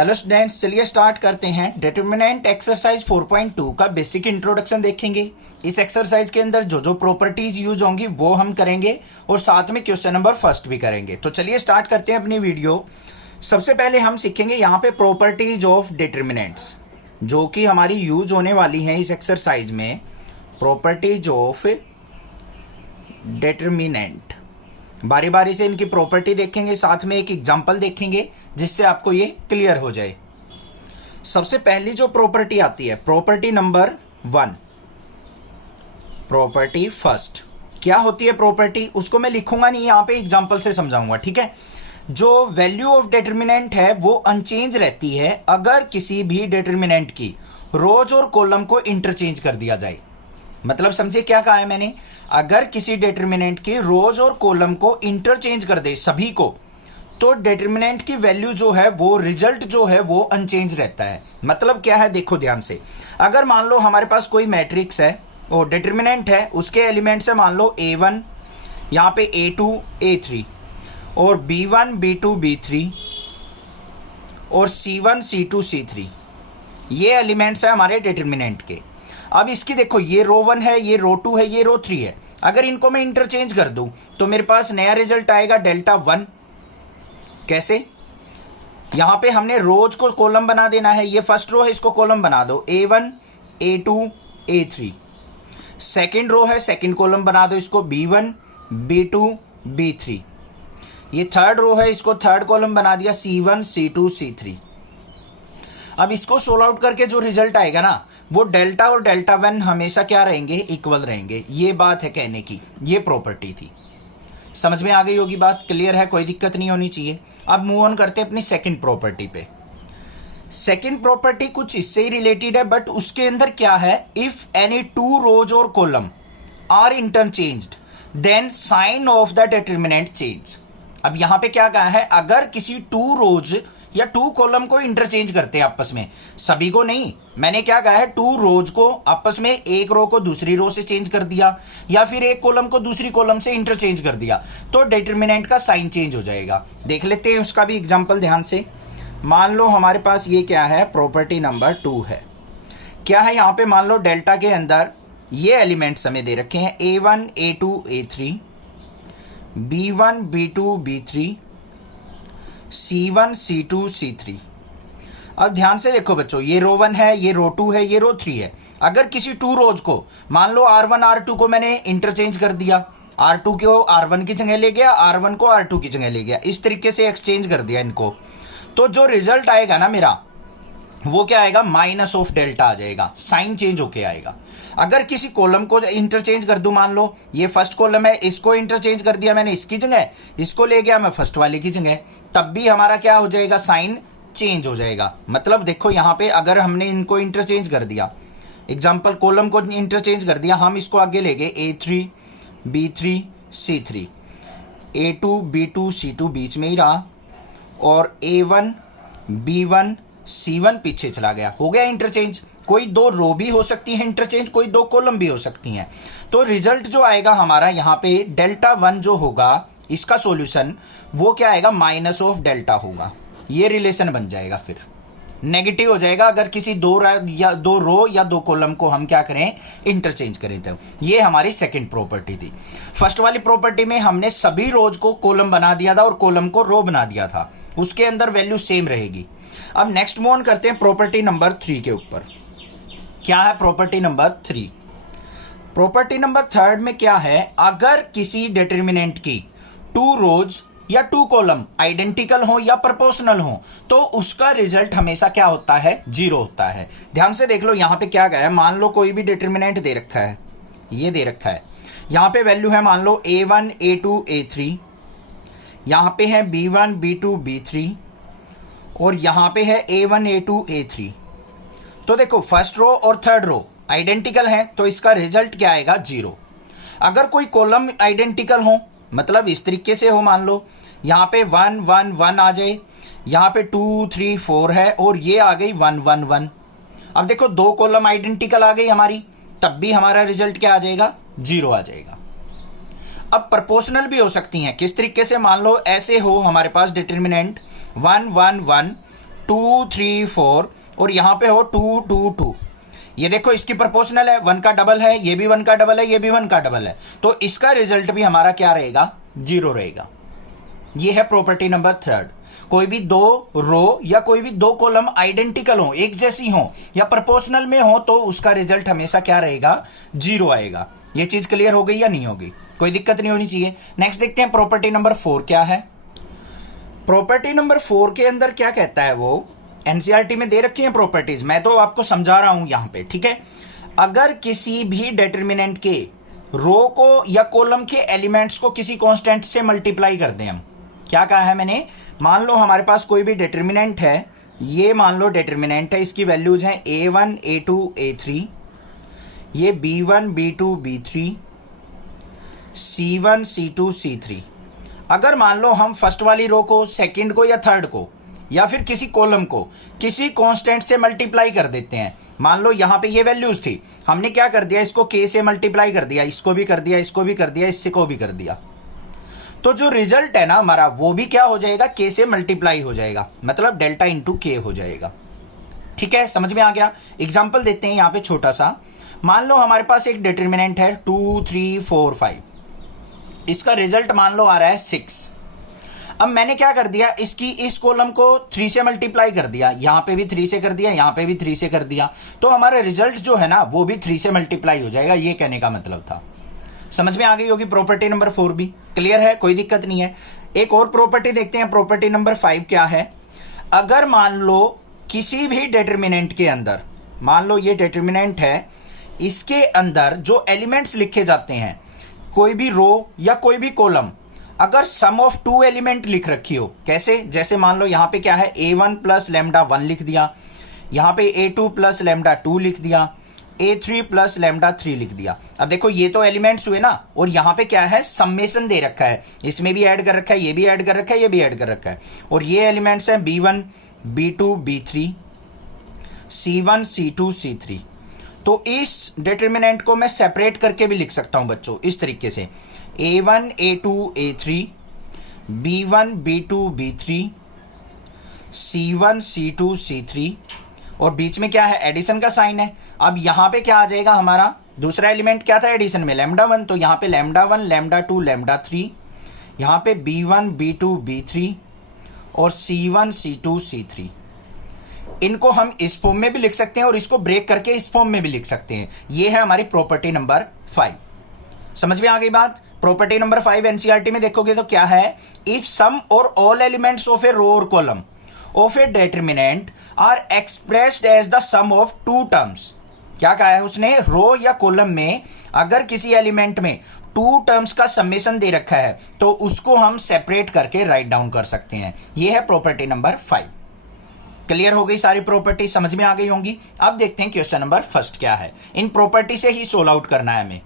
Hello students, चलिए start करते हैं। डिटरमिनेंट एक्सरसाइज 4.2 का बेसिक इंट्रोडक्शन देखेंगे। इस एक्सरसाइज के अंदर जो जो प्रॉपर्टीज यूज होंगी वो हम करेंगे और साथ में क्वेश्चन नंबर फर्स्ट भी करेंगे। तो चलिए स्टार्ट करते हैं अपनी वीडियो। सबसे पहले हम सीखेंगे यहाँ पे प्रॉपर्टीज ऑफ डिटरमिनेंट्स, जो कि हमारी यूज होने वाली है इस एक्सरसाइज में। प्रॉपर्टीज ऑफ डिटरमिनेंट, बारी बारी से इनकी प्रॉपर्टी देखेंगे, साथ में एक एग्जांपल देखेंगे जिससे आपको ये क्लियर हो जाए। सबसे पहली जो प्रॉपर्टी आती है, प्रॉपर्टी नंबर 1, प्रॉपर्टी फर्स्ट। क्या होती है प्रॉपर्टी, उसको मैं लिखूंगा नहीं, यहां पे एग्जांपल से समझाऊंगा, ठीक है। जो वैल्यू ऑफ डिटरमिनेंट है वो अनचेंज रहती है अगर किसी भी डिटरमिनेंट की रोज और कॉलम को इंटरचेंज कर दिया जाए। मतलब समझे क्या कहा है मैंने, अगर किसी डिटरमिनेंट की रोज और कॉलम को इंटरचेंज कर दे सभी को, तो डिटरमिनेंट की वैल्यू जो है वो रिजल्ट जो है वो अनचेंज रहता है। मतलब क्या है, देखो ध्यान से। अगर मान लो हमारे पास कोई मैट्रिक्स है और डिटरमिनेंट है, उसके एलिमेंट्स है मान लो A1, यहाँ पे A2 A3 और B1 B2 B3 और C1 C2 C3, ये एलिमेंट्स है हमारे डिटरमिनेंट के। अब इसकी देखो, ये रो 1 है, ये रो 2 है, ये रो 3 है। अगर इनको मैं इंटरचेंज कर दूं तो मेरे पास नया रिजल्ट आएगा डेल्टा 1। कैसे, यहां पे हमने रोज को कॉलम बना देना है। ये फर्स्ट रो है, इसको कॉलम बना दो A1 A2 A3। Second row है, सेकंड कॉलम बना दो इसको B1 B2 B3। ये थर्ड रो है, इसको थर्ड कॉलम बना दिया C1 C2 C3। अब इसको सोल्व आउट करके जो रिजल्ट आएगा ना, वो डेल्टा और डेल्टा 1 हमेशा क्या रहेंगे, इक्वल रहेंगे। ये बात है कहने की, ये प्रॉपर्टी थी। समझ में आ गई होगी बात, क्लियर है, कोई दिक्कत नहीं होनी चाहिए। अब मूव ऑन करते हैं अपनी सेकंड प्रॉपर्टी पे। सेकंड प्रॉपर्टी कुछ इससे ही रिलेटेड है, बट उसके अंदर क्या है, इफ एनी टू रोज और column are interchanged then sign of the determinant change. अब यहां पे क्या कहा है, अगर किसी टू रोज या टू कॉलम को इंटरचेंज करते हैं आपस में, सभी को नहीं, मैंने क्या कहा है, टू रोज को आपस में, एक रो को दूसरी रो से चेंज कर दिया या फिर एक कॉलम को दूसरी कॉलम से इंटरचेंज कर दिया, तो डिटरमिनेंट का साइन चेंज हो जाएगा। देख लेते हैं उसका भी एग्जांपल ध्यान से। मान लो हमारे पास ये क्या है, प्रॉपर्टी नंबर 2 है। क्या है यहाँ पे, मान लो डेल्टा के अंदर ये एलिमेंट्स हमें दे रखे हैं A1 A2 A3 B1 B2 B3 C1 C2 C3। अब ध्यान से देखो बच्चों, ये रो 1 है, ये रो 2 है, ये रो 3 है। अगर किसी टू रोज को, मान लो R1 R2 को मैंने इंटरचेंज कर दिया, R2 को R1 की जगह ले गया, R1 को R2 की जगह ले गया, इस तरीके से एक्सचेंज कर दिया इनको, तो जो रिजल्ट आएगा ना मेरा, वो क्या आएगा, माइनस ऑफ डेल्टा आ जाएगा, साइन चेंज होके आएगा। अगर किसी कॉलम को इंटरचेंज कर दूं, मान लो ये फर्स्ट कॉलम है, इसको इंटरचेंज कर दिया मैंने, इसकी जगह इसको ले गया मैं फर्स्ट वाले की जगह, तब भी हमारा क्या हो जाएगा, साइन चेंज हो जाएगा। मतलब देखो यहां पे अगर हमने इनको इंटरचेंज कर दिया, एग्जांपल कॉलम को इंटरचेंज कर दिया, हम इसको आगे ले गए A3 B3 C3, A2 B2 C2 बीच में ही रहा और A1 B1 C1 पीछे चला गया, हो गया इंटरचेंज। कोई दो रो भी हो सकती है इंटरचेंज, कोई दो कॉलम भी हो सकती हैं। तो रिजल्ट जो आएगा हमारा यहाँ पे डेल्टा 1 जो होगा, इसका सॉल्यूशन वो क्या आएगा, माइनस ऑफ डेल्टा होगा। ये रिलेशन बन जाएगा, फिर नेगेटिव हो जाएगा अगर किसी दो रो या दो कॉलम को हम क्या करें, इंटरचेंज करें। तो ये हमारी सेकंड प्रॉपर्टी थी। फर्स्ट वाली प्रॉपर्टी में हमने सभी रोज को कॉलम बना दिया था और कॉलम को रो बना दिया था, उसके अंदर वैल्यू सेम रहेगी। अब नेक्स्ट मूव ऑन करते हैं प्रॉपर्टी नंबर 3 के ऊपर। क्या है प्रॉपर्टी नंबर 3? प्रॉपर्टी नंबर 3 में क्या है, अगर किसी डिटरमिनेंट की टू रोज या टू कॉलम आइडेंटिकल हो या प्रोपोर्शनल हो, तो उसका रिजल्ट हमेशा क्या होता है, 0 होता है। ध्यान से देख लो यहां पे क्या गया है, मान लो कोई भी डिटरमिनेंट दे रखा है, ये दे रखा है, यहां पे वैल्यू है मान लो A1 A2 A3, यहां पे है B1 B2 B3 और यहां पे है A1 A2 A3। तो देखो फर्स्ट रो और थर्ड रो आइडेंटिकल है, तो इसका रिजल्ट क्या आएगा, 0। अगर कोई कॉलम आइडेंटिकल हो, मतलब इस तरीके से हो, मान लो यहां पे 1 1 1 आ जाए, यहां पे 2 3 4 है और ये आ गई 1 1 1। अब देखो दो कॉलम आइडेंटिकल आ गई हमारी, तब भी हमारा रिजल्ट क्या आ जाएगा, 0 आ जाएगा। अब प्रोपोर्शनल भी हो सकती हैं, किस तरीके से, मान लो ऐसे हो हमारे पास डिटरमिनेंट 1 1 1 2 3 4 और यहां पे हो 2 2 2। ये देखो इसकी प्रोपोर्शनल है, 1 का डबल है, ये भी 1 का डबल है, ये भी 1 का डबल है, तो इसका रिजल्ट भी हमारा क्या रहेगा, 0 रहेगा। ये है प्रॉपर्टी नंबर 3। कोई भी दो रो या कोई भी दो कॉलम आइडेंटिकल हो, एक जैसी हो या प्रोपोर्शनल में हो, तो उसका रिजल्ट हमेशा क्या रहेगा, 0 आएगा। ये चीज क्लियर हो गई या नहीं होगी, कोई दिक्कत नहीं होनी चाहिए। नेक्स्ट देखते हैं प्रॉपर्टी नंबर 4 क्या है। प्रॉपर्टी नंबर 4 के अंदर क्या कहता है, वो एनसीईआरटी में दे रखी है प्रॉपर्टीज, मैं तो आपको समझा रहा हूं यहां पे, ठीक है। अगर किसी भी डिटरमिनेंट के रो को या कॉलम के एलिमेंट्स को किसी कांस्टेंट से मल्टीप्लाई कर दें, हम क्या कहा है मैंने, मान लो हमारे पास कोई भी डिटरमिनेंट है, ये मान लो डिटरमिनेंट है, इसकी वैल्यूज हैं a1 a2 a3, ये b1 b2 b3, c1 c2 c3। अगर मान लो हम फर्स्ट वाली रो को, सेकंड को या थर्ड को या फिर किसी कॉलम को किसी कांस्टेंट से मल्टीप्लाई कर देते हैं, मान लो यहां पे ये वैल्यूज थी, हमने क्या कर दिया, इसको k से मल्टीप्लाई कर दिया, इसको भी कर दिया, इसको भी कर दिया, इससे को भी कर दिया, तो जो रिजल्ट है ना हमारा वो भी क्या हो जाएगा, k से मल्टीप्लाई हो जाएगा, मतलब डेल्टा इंटू k हो जाएगा। ठीक है, समझ में आ गया। एग्जाम्पल देते हैं यहां पे छोटा सा। मान लो हमारे पास एक डिटरमिनेंट है 2 3 4 5, इसका रिजल्ट मान लो आ रहा है 6। अब मैंने क्या कर दिया, इसकी इस कॉलम को 3 से मल्टीप्लाई कर दिया, यहां पे भी 3 से कर दिया, यहां पे भी 3 से कर दिया, तो हमारा रिजल्ट जो है ना वो भी 3 से मल्टीप्लाई हो जाएगा, ये कहने का मतलब था। समझ में आ गई होगी प्रॉपर्टी नंबर 4 भी, क्लियर है, कोई दिक्कत नहीं है। एक और प्रॉपर्टी देखते हैं, प्रॉपर्टी नंबर 5 क्या है। अगर मान लो किसी भी डिटरमिनेंट के अंदर, मान लो ये डिटरमिनेंट है, इसके अंदर जो एलिमेंट्स लिखे जाते हैं, कोई भी रो या कोई भी कॉलम, अगर सम ऑफ 2 एलिमेंट लिख रखी हो, कैसे, जैसे मान लो यहां पे क्या है, a1 प्लस लैम्डा 1 लिख दिया, यहां पे a2 प्लस लैम्डा 2 लिख दिया, a3 प्लस लैम्डा 3 लिख दिया। अब देखो ये तो एलिमेंट्स हुए ना, और यहां पे क्या है, सम्मेशन दे रखा है, इसमें भी ऐड कर रखा है, ये भी ऐड कर रखा है, ये भी ऐड कर रखा है, और ये एलिमेंट्स हैं b1 b2 b3 c1 c2 c3। तो इस डिटरमिनेंट को मैं सेपरेट करके भी लिख सकता हूं बच्चों, इस तरीके से a1 a2 a3 b1 b2 b3 c1 c2 c3, और बीच में क्या है, एडिशन का साइन है। अब यहां पे क्या आ जाएगा, हमारा दूसरा एलिमेंट क्या था एडिशन में, लैम्डा 1, तो यहां पे लैम्डा 1 लैम्डा 2 लैम्डा 3, यहां पे b1 b2 b3 और c1 c2 c3। इनको हम इस फॉर्म में भी लिख सकते हैं और इसको ब्रेक करके इस फॉर्म में भी लिख सकते हैं। ये है हमारी प्रॉपर्टी नंबर 5। समझ में आ गई बात। प्रॉपर्टी नंबर 5 एनसीईआरटी में देखोगे तो क्या है, इफ सम और all elements of a row और column of a determinant are expressed as the sum of 2 terms. क्या कहा है उसने, रो या कॉलम में अगर किसी एलिमेंट में 2 टर्म्स का समेशन दे रखा है तो उसको हम सेपरेट करके राइट डाउन कर सकते हैं। यह है प्रॉपर्टी नंबर 5। क्लियर हो गई सारी प्रॉपर्टी, समझ में आ गई होंगी। अब देखते हैं क्वेश्चन नंबर 1 क्या है, इन प्रॉपर्टी से ही सोल्व आउट करना है हमें।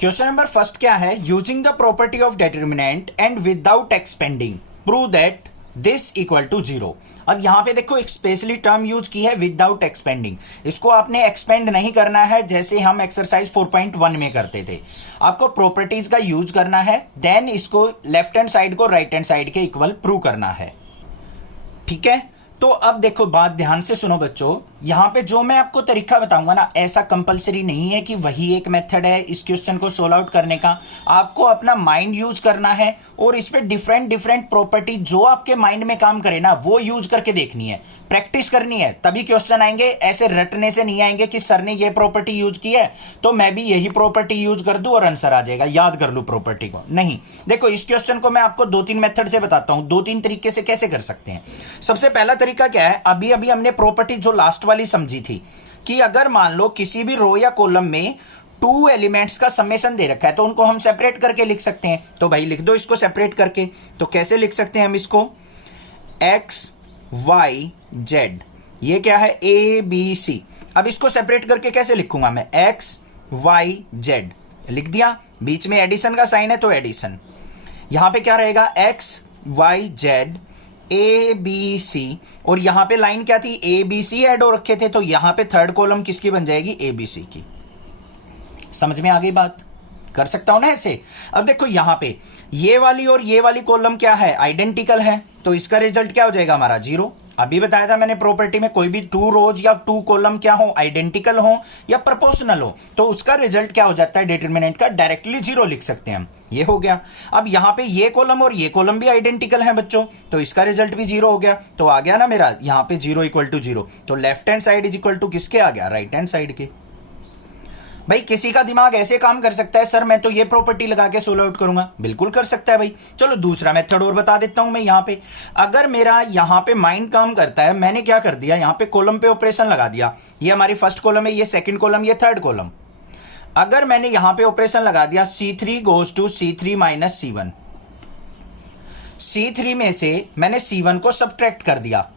क्वेश्चन नंबर 1 क्या है, using the property of determinant and without expanding prove that this equal to 0। अब यहां पे देखो एक स्पेशली टर्म यूज की है, विदाउट एक्सपेंडिंग। इसको आपने एक्सपेंड नहीं करना है जैसे हम एक्सरसाइज 4.1 में करते थे, आपको प्रॉपर्टीज का यूज करना है, देन इसको लेफ्ट हैंड साइड को राइट हैंड साइड के इक्वल प्रूव करना है। ठीक है, तो अब देखो बात ध्यान से सुनो बच्चों, यहां पे जो मैं आपको तरीका बताऊंगा ना, ऐसा कंपलसरी नहीं है कि वही एक मेथड है इस क्वेश्चन को सोल्व आउट करने का। आपको अपना माइंड यूज करना है और इस पे डिफरेंट डिफरेंट प्रॉपर्टी जो आपके माइंड में काम करे ना वो यूज करके देखनी है, प्रैक्टिस करनी है, तभी क्वेश्चन आएंगे। ऐसे रटने से नहीं आएंगे कि सर ने ये प्रॉपर्टी यूज की है तो मैं भी यही प्रॉपर्टी यूज कर दूं और आंसर आ जाएगा, याद कर लूं प्रॉपर्टी को। नहीं, देखो इस क्वेश्चन को मैं आपको 2-3 मेथड से बताता हूं, 2-3 तरीके से कैसे कर सकते हैं। सबसे पहला तरीका क्या है, अभी अभी हमने प्रॉपर्टी जो लास्ट वाली समझी थी कि अगर मान लो किसी भी रो या कॉलम में 2 एलिमेंट्स का समेशन दे रखा है तो उनको हम सेपरेट करके लिख सकते हैं। तो भाई लिख दो इसको सेपरेट करके। तो कैसे लिख सकते हैं हम इसको, x y z, ये क्या है a b c। अब इसको सेपरेट करके कैसे लिखूंगा मैं, x y z लिख दिया, बीच में एडिशन का साइन है तो एडिशन, यहां पे क्या रहेगा x y z A B C, और यहां पे लाइन क्या थी, ए बी सी एड हो रखे थे, तो यहां पे थर्ड कॉलम किसकी बन जाएगी, ए बी सी की। समझ में आ गई बात, कर सकता हूं ना ऐसे। अब देखो यहां पे ये वाली और ये वाली कॉलम क्या है, आइडेंटिकल है, तो इसका रिजल्ट क्या हो जाएगा हमारा 0। अभी बताया था मैंने प्रॉपर्टी में कोई भी 2 रोज या 2 कॉलम क्या हो, आइडेंटिकल हो या प्रोपोर्शनल हो, तो उसका रिजल्ट क्या हो जाता है डिटरमिनेंट का, डायरेक्टली 0 लिख सकते हैं हम। ये हो गया। अब यहां पे ये कॉलम और ये कॉलम भी आइडेंटिकल है बच्चों, तो इसका रिजल्ट भी 0 हो गया। तो आ गया ना मेरा यहां पे 0 इक्वल टू 0, तो left hand side is equal to किसके आ गया, राइट हैंड साइड के। भाई किसी का दिमाग ऐसे काम कर सकता है, सर मैं तो ये प्रॉपर्टी लगा के सोल्व आउट करूंगा, बिल्कुल कर सकता है भाई। चलो दूसरा मेथड और बता देता हूं मैं। यहां पे अगर मेरा यहां पे माइंड काम करता है, मैंने क्या कर दिया, यहां पे कॉलम पे ऑपरेशन लगा दिया। ये हमारी फर्स्ट कॉलम है, ये सेकंड कॉलम, ये थर्ड कॉलम। अगर मैंने यहां पे ऑपरेशन लगा दिया C3 goes to C3 minus C1, C3 में से मैंने C1 को सब्ट्रैक्ट कर दिया।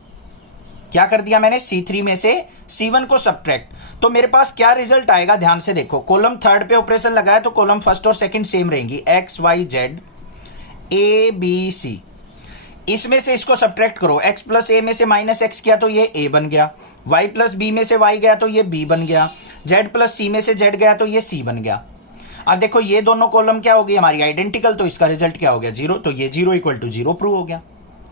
क्या कर दिया मैंने, C3 में से C1 को सब्ट्रैक्ट, तो मेरे पास क्या रिजल्ट आएगा, ध्यान से देखो। कॉलम थर्ड पे ऑपरेशन लगाया तो कॉलम फर्स्ट और सेकंड सेम रहेंगी, X Y Z A B C। इसमें से इसको सब्ट्रैक्ट करो, X प्लस A में से माइनस X किया तो ये A बन गया, Y प्लस B में से Y गया तो ये B बन गया, Z प्लस C में से Z गया तो ये C बन गया। अब देखो ये दोनों कॉलम क्या हो गई हमारी आइडेंटिकल, तो इसका रिजल्ट क्या हो गया 0, तो ये 0 इक्वल टू 0 प्रूव हो गया।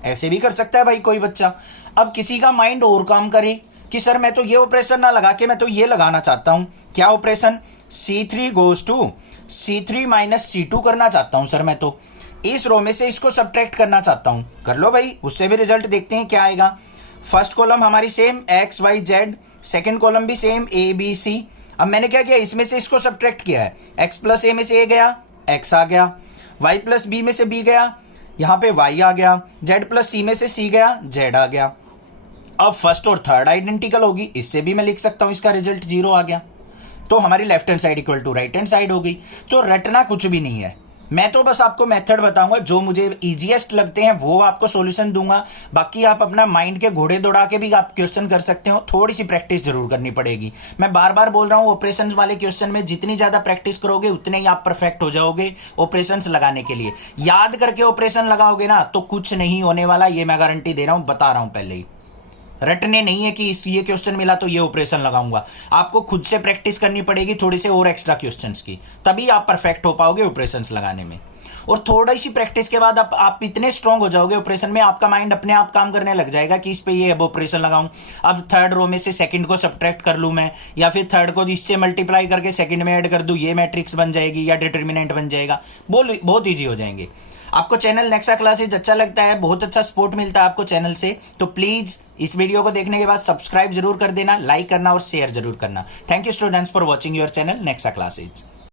ऐसे भी कर सकता है भाई कोई बच्चा। अब किसी का माइंड और काम करे कि सर मैं तो ये ऑपरेशन ना लगा के मैं तो ये लगाना चाहता हूं, क्या operation, C3 goes to C3 minus C2 करना चाहता हूं सर, मैं तो इस रो में से इसको सब्ट्रैक्ट करना चाहता हूं। कर लो भाई, उससे भी रिजल्ट देखते हैं क्या आएगा। फर्स्ट कॉलम हमारी same X Y Z, second column भी सेम A B C। अब मैंने क्या किया, इसमें से इसको सब्ट्रैक्ट किया है, X प्लस A में से A गया, X आ गया, Y प्लस B में से B गया, यहां पे Y आ गया, Z प्लस C में से C गया, Z आ गया। अब फर्स्ट और थर्ड आइडेंटिकल होगी, इससे भी मैं लिख सकता हूं इसका रिजल्ट 0 आ गया। तो हमारी left hand side equal to right hand side हो गई। तो रटना कुछ भी नहीं है, मैं तो बस आपको मेथड बताऊंगा, जो मुझे इजीएस्ट लगते हैं वो आपको सॉल्यूशन दूंगा। बाकी आप अपना माइंड के घोड़े दौड़ा के भी आप क्वेश्चन कर सकते हो, थोड़ी सी प्रैक्टिस जरूर करनी पड़ेगी। मैं बार बार बोल रहा हूं, ऑपरेशंस वाले क्वेश्चन में जितनी ज्यादा प्रैक्टिस करोगे उतने ही आप परफेक्ट हो जाओगे ऑपरेशंस लगाने के लिए। याद करके ऑपरेशन लगाओगे ना तो कुछ नहीं होने वाला, ये मैं गारंटी दे रहा हूं, बता रहा हूं पहले ही। रटने नहीं है कि इस ये क्वेश्चन मिला तो ये ऑपरेशन लगाऊंगा, आपको खुद से प्रैक्टिस करनी पड़ेगी थोड़ी से और एक्स्ट्रा क्वेश्चंस की, तभी आप परफेक्ट हो पाओगे ऑपरेशंस लगाने में। और थोड़ी सी प्रैक्टिस के बाद आप इतने स्ट्रांग हो जाओगे ऑपरेशन में, आपका माइंड अपने आप काम करने लग जाएगा कि इस पे ये अब ऑपरेशन लगाऊं, अब थर्ड रो में से सेकंड को सब्ट्रैक्ट कर लूं मैं, या फिर थर्ड को इससे मल्टीप्लाई करके सेकंड में ऐड कर दूं, ये मैट्रिक्स बन जाएगी या डिटर्मिनेंट बन जाएगा, बहुत ईजी हो जाएंगे। आपको चैनल नेक्सा क्लासेज अच्छा लगता है, बहुत अच्छा सपोर्ट मिलता है आपको चैनल से, तो प्लीज इस वीडियो को देखने के बाद सब्सक्राइब जरूर कर देना, लाइक करना और शेयर जरूर करना। Thank you students for watching your channel Nexa classes.